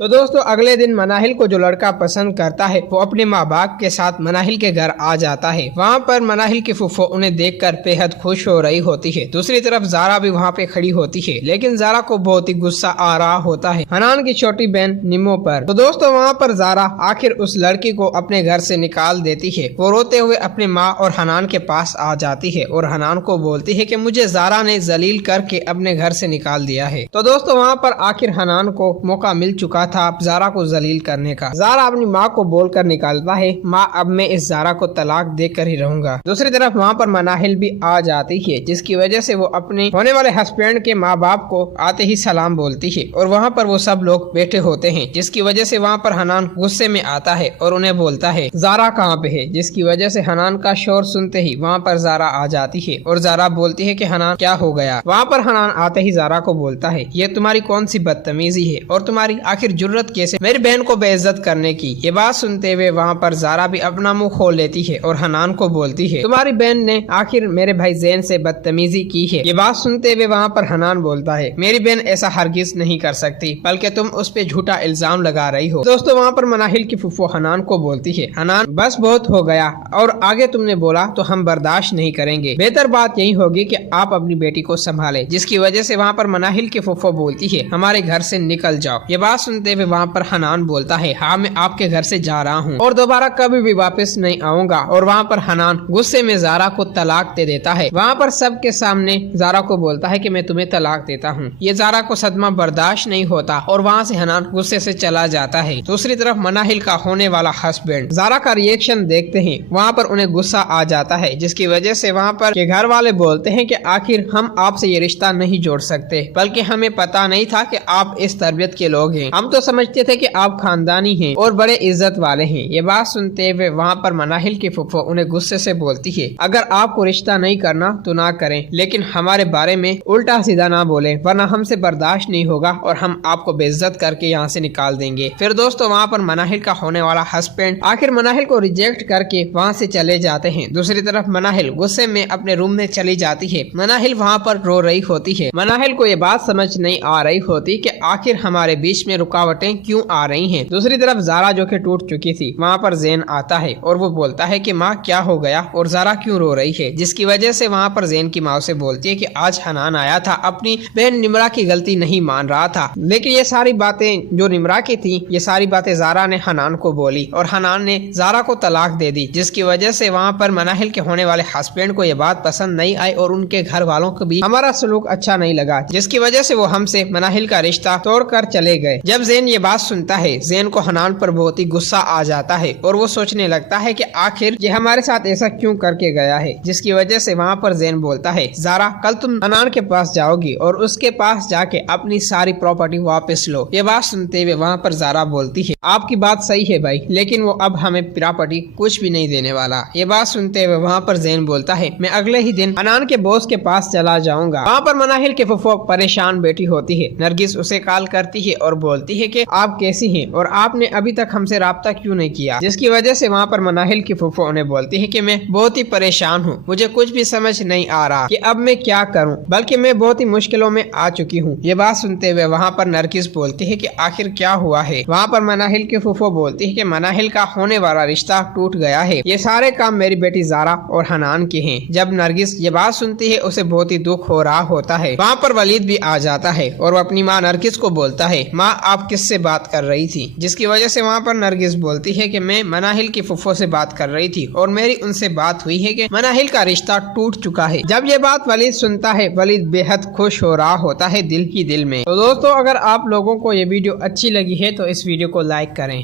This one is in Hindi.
तो दोस्तों अगले दिन मनाहिल को जो लड़का पसंद करता है वो अपने माँ बाप के साथ मनाहिल के घर आ जाता है। वहाँ पर मनाहिल की फुफो उन्हें देखकर बेहद खुश हो रही होती है। दूसरी तरफ जारा भी वहाँ पे खड़ी होती है, लेकिन जारा को बहुत ही गुस्सा आ रहा होता है हनान की छोटी बहन निमो पर। तो दोस्तों वहाँ पर जारा आखिर उस लड़की को अपने घर से निकाल देती है। वो रोते हुए अपने माँ और हनान के पास आ जाती है और हनान को बोलती है कि मुझे जारा ने जलील करके अपने घर से निकाल दिया है। तो दोस्तों वहाँ पर आखिर हनान को मौका मिल चुका था जारा को जलील करने का। जारा अपनी माँ को बोलकर निकालता है, माँ अब मैं इस जारा को तलाक देकर ही रहूंगा। दूसरी तरफ वहाँ पर मनाहिल भी आ जाती है, जिसकी वजह से वो अपने होने वाले हस्बैंड के माँ बाप को आते ही सलाम बोलती है और वहाँ पर वो सब लोग बैठे होते हैं, जिसकी वजह से वहाँ पर हनान गुस्से में आता है और उन्हें बोलता है जारा कहाँ पे है। जिसकी वजह से हनान का शोर सुनते ही वहाँ पर जारा आ जाती है और जारा बोलती है कि हनान क्या हो गया। वहाँ पर हनान आते ही जारा को बोलता है ये तुम्हारी कौन सी बदतमीजी है और तुम्हारी आखिर जुर्रत कैसे मेरी बहन को बेइज्जत करने की। ये बात सुनते हुए वहाँ पर जारा भी अपना मुंह खोल लेती है और हनान को बोलती है तुम्हारी बहन ने आखिर मेरे भाई जैन से बदतमीजी की है। ये बात सुनते हुए वहाँ पर हनान बोलता है मेरी बहन ऐसा हरगिज नहीं कर सकती, बल्कि तुम उस पे झूठा इल्जाम लगा रही हो। दोस्तों वहाँ पर मनाहिल की फुफो हनान को बोलती है हनान बस बहुत हो गया और आगे तुमने बोला तो हम बर्दाश्त नहीं करेंगे। बेहतर बात यही होगी कि आप अपनी बेटी को संभालें। जिसकी वजह से वहाँ पर मनाहिल की फुफो बोलती है हमारे घर से निकल जाओ। ये बात सुनते हुए वहाँ पर हनान बोलता है हाँ मैं आपके घर से जा रहा हूँ और दोबारा कभी भी वापस नहीं आऊंगा। और वहाँ पर हनान गुस्से में जारा को तलाक दे देता है। वहाँ पर सबके सामने जारा को बोलता है कि मैं तुम्हें तलाक देता हूँ। ये जारा को सदमा बर्दाश्त नहीं होता और वहाँ से हनान गुस्से से चला जाता है। दूसरी तरफ मनाहिल का होने वाला हस्बैंड जारा का रिएक्शन देखते हैं, वहाँ पर उन्हें गुस्सा आ जाता है, जिसकी वजह से वहाँ पर के घर वाले बोलते हैं कि आखिर हम आपसे ये रिश्ता नहीं जोड़ सकते, बल्कि हमें पता नहीं था कि आप इस तरबियत के लोग हैं। हम तो समझते थे कि आप खानदानी हैं और बड़े इज्जत वाले हैं। ये बात सुनते हुए वहाँ पर मनाहिल की फुफो उन्हें गुस्से से बोलती है अगर आपको रिश्ता नहीं करना तो ना करें, लेकिन हमारे बारे में उल्टा सीधा ना बोले वरना हमसे बर्दाश्त नहीं होगा और हम आपको बेइज्जत करके यहाँ से निकाल देंगे। फिर दोस्तों वहाँ पर मनाहिल का होने वाला हस्बैंड आखिर मनाहिल को रिजेक्ट करके वहाँ से चले जाते हैं। दूसरी तरफ मनाहिल गुस्से में अपने रूम में चली जाती है। मनाहिल वहाँ पर रो रही होती है। मनाहिल को ये बात समझ नहीं आ रही होती कि आखिर हमारे बीच में रुकावटें क्यों आ रही हैं। दूसरी तरफ जारा जो कि टूट चुकी थी, वहाँ पर जैन आता है और वो बोलता है कि माँ क्या हो गया और जारा क्यों रो रही है। जिसकी वजह से वहाँ पर जैन की माँ से बोलती है कि आज हनान आया था, अपनी बहन निमरा की गलती नहीं मान रहा था, लेकिन ये सारी बातें जो निमरा की थी ये सारी बातें जारा ने हनान को बोली और हनान ने जारा को तलाक दे दी। जिसकी वजह से वहाँ पर मनाहिल के होने वाले हस्बैंड को ये बात पसंद नहीं आई और उनके घर वालों को भी हमारा सलूक अच्छा नहीं लगा, जिसकी वजह से वो हमसे मनाहिल का रिश्ता तोड़कर चले गए। जब जैन ये बात सुनता है जैन को हनान पर बहुत ही गुस्सा आ जाता है और वो सोचने लगता है कि आखिर ये हमारे साथ ऐसा क्यों करके गया है। जिसकी वजह से वहाँ पर जैन बोलता है जारा कल तुम हनान के पास जाओगी और उसके पास जाके अपनी सारी प्रॉपर्टी वापस लो। ये बात सुनते हुए वहाँ पर जारा बोलती है आपकी बात सही है भाई, लेकिन वो अब हमें प्रॉपर्टी कुछ भी नहीं देने वाला। ये बात सुनते हुए वहाँ पर जैन बोलता है मैं अगले ही दिन हनान के बॉस के पास चला जाऊंगा। वहाँ पर मनाहिल के फुफो परेशान बैठी होती है। नरगिस उसे कॉल करती है और बोलती है कि आप कैसी हैं और आपने अभी तक हमसे राब्ता क्यों नहीं किया। जिसकी वजह से वहाँ पर मनाहिल की फुफो उन्हें बोलती है कि मैं बहुत ही परेशान हूँ, मुझे कुछ भी समझ नहीं आ रहा कि अब मैं क्या करूँ, बल्कि मैं बहुत ही मुश्किलों में आ चुकी हूँ। ये बात सुनते हुए वहाँ पर नरगिस बोलती है कि आखिर क्या हुआ है। वहाँ पर मनाहिल की फुफो बोलती है कि मनाहिल का होने वाला रिश्ता टूट गया है, ये सारे काम मेरी बेटी जारा और हनान के हैं। जब नरगिस ये बात सुनती है उसे बहुत ही दुख हो रहा होता है। वहाँ पर वलीद भी आ जाता है और वो अपनी माँ नरगिस को बोलता है माँ आप किससे बात कर रही थी। जिसकी वजह से वहाँ पर नरगिस बोलती है कि मैं मनाहिल की फुफो से बात कर रही थी और मेरी उनसे बात हुई है कि मनाहिल का रिश्ता टूट चुका है। जब ये बात वलीद सुनता है वलीद बेहद खुश हो रहा होता है दिल ही दिल में। तो दोस्तों अगर आप लोगों को ये वीडियो अच्छी लगी है तो इस वीडियो को लाइक करें।